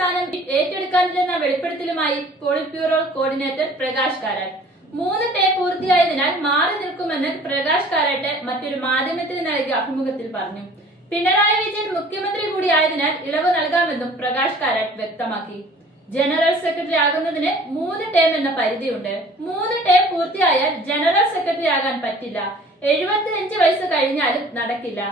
സ്ഥാനം ഏറ്റെടുക്കാനില്ലെന്ന വെളിപ്പെടുത്തലുമായി polit bureau coordinator Prakash Karat. മൂന്ന് ടേ പൂർത്തിയായതിനാൽ മാറി നിൽക്കുമെന്ന് പ്രകാശ് കാരാട്ട് മറ്റൊരു മാധ്യമത്തിന് നൽകിയ അഭിമുഖത്തിൽ പറഞ്ഞു. പിണറായി വിജയൻ മുഖ്യമന്ത്രി കൂടിയായതിനാൽ ഇളവ് നൽകാമെന്നും പ്രകാശ് കാരാട്ട് വ്യക്തമാക്കി. ജനറൽ സെക്രട്ടറി ആകുന്നതിന് മൂന്ന് ടേം എന്ന പരിധിയുണ്ട്. മൂന്ന് ടേം പൂർത്തിയായാൽ ജനറൽ സെക്രട്ടറി ആകാൻ പറ്റില്ല. എഴുപത്തിയഞ്ച് വയസ്സ് കഴിഞ്ഞാലും നടക്കില്ല.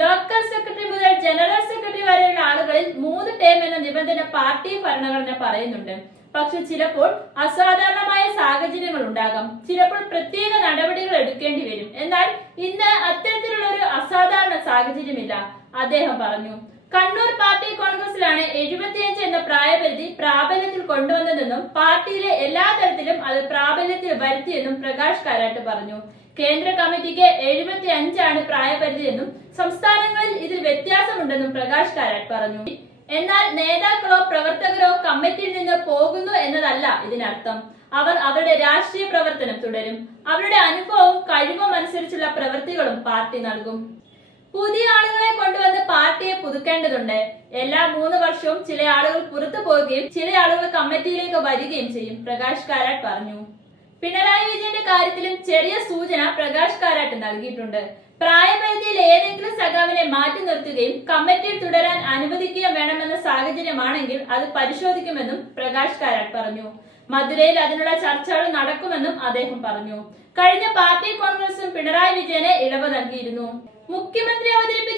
ലോക്കൽ സെക്രട്ടറി മുതൽ ജനറൽ സെക്രട്ടറി വരെയുള്ള ആളുകളിൽ മൂന്ന് ടേം എന്ന നിബന്ധന പാർട്ടി ഭരണഘടന പറയുന്നുണ്ട്. പക്ഷെ ചിലപ്പോൾ അസാധാരണമായ സാഹചര്യങ്ങൾ ഉണ്ടാകാം. ചിലപ്പോൾ പ്രത്യേക നടപടികൾ എടുക്കേണ്ടി വരും. എന്നാൽ ഇന്ന് അത്തരത്തിലുള്ള ഒരു അസാധാരണ സാഹചര്യമില്ല അദ്ദേഹം പറഞ്ഞു. കണ്ണൂർ പാർട്ടി കോൺഗ്രസിലാണ് എഴുപത്തിയഞ്ച് എന്ന പ്രായപരിധി പ്രാബല്യത്തിൽ കൊണ്ടുവന്നതെന്നും പാർട്ടിയിലെ എല്ലാ തരത്തിലും അത് പ്രാബല്യത്തിൽ വരുത്തിയെന്നും പ്രകാശ് കാരാട്ട് പറഞ്ഞു. കേന്ദ്ര കമ്മിറ്റിക്ക് എഴുപത്തി അഞ്ചാണ് പ്രായപരിധി എന്നും സംസ്ഥാനങ്ങളിൽ ഇതിൽ വ്യത്യാസമുണ്ടെന്നും പ്രകാശ് കാരാട്ട് പറഞ്ഞു. എന്നാൽ നേതാക്കളോ പ്രവർത്തകരോ കമ്മിറ്റിയിൽ നിന്ന് പോകുന്നു എന്നതല്ല ഇതിനർത്ഥം. അവർ അവരുടെ രാഷ്ട്രീയ പ്രവർത്തനം തുടരും. അവരുടെ അനുഭവവും കഴിവും അനുസരിച്ചുള്ള പ്രവൃത്തികളും പാർട്ടി നൽകും. പുതിയ ആളുകളെ കൊണ്ടുവന്ന് പാർട്ടിയെ പുതുക്കേണ്ടതുണ്ട്. എല്ലാ മൂന്ന് വർഷവും ചില ആളുകൾ പുറത്തു പോവുകയും ചില ആളുകൾ കമ്മിറ്റിയിലേക്ക് വരികയും ചെയ്യും. പ്രകാശ് കാരാട്ട് പറഞ്ഞു. പിണറായി വിജയന്റെ കാര്യത്തിലും ചെറിയ സൂചന പ്രകാശ് കാരാട്ട് നൽകിയിട്ടുണ്ട്. പ്രായപരിധിയിൽ ഏതെങ്കിലും സഖാവിനെ മാറ്റി നിർത്തുകയും കമ്മിറ്റിയിൽ തുടരാൻ അനുവദിക്കുകയും വേണമെന്ന സാഹചര്യമാണെങ്കിൽ അത് പരിശോധിക്കുമെന്നും പ്രകാശ് കാരാട്ട് പറഞ്ഞു. മധുരയിൽ അതിനുള്ള ചർച്ചകൾ നടക്കുമെന്നും അദ്ദേഹം പറഞ്ഞു. കഴിഞ്ഞ പാർട്ടി കോൺഗ്രസും പിണറായി വിജയനെ ഇളവ് നൽകിയിരുന്നു. മുഖ്യമന്ത്രി അവതരിപ്പിച്ച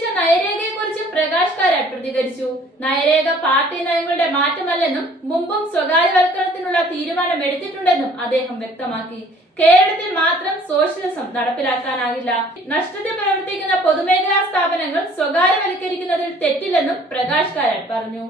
പ്രതികരിച്ചു. നയരേഖ പാർട്ടി നയങ്ങളുടെ മാറ്റമല്ലെന്നും മുമ്പും സ്വകാര്യവൽക്കരണത്തിനുള്ള തീരുമാനം എടുത്തിട്ടുണ്ടെന്നും അദ്ദേഹം വ്യക്തമാക്കി. കേരളത്തിൽ മാത്രം സോഷ്യലിസം നടപ്പിലാക്കാനാകില്ല. നഷ്ടത്തിൽ പ്രവർത്തിക്കുന്ന പൊതുമേഖലാ സ്ഥാപനങ്ങൾ സ്വകാര്യവൽക്കരിക്കുന്നതിൽ തെറ്റില്ലെന്നും പ്രകാശ് കാരാട്ട് പറഞ്ഞു.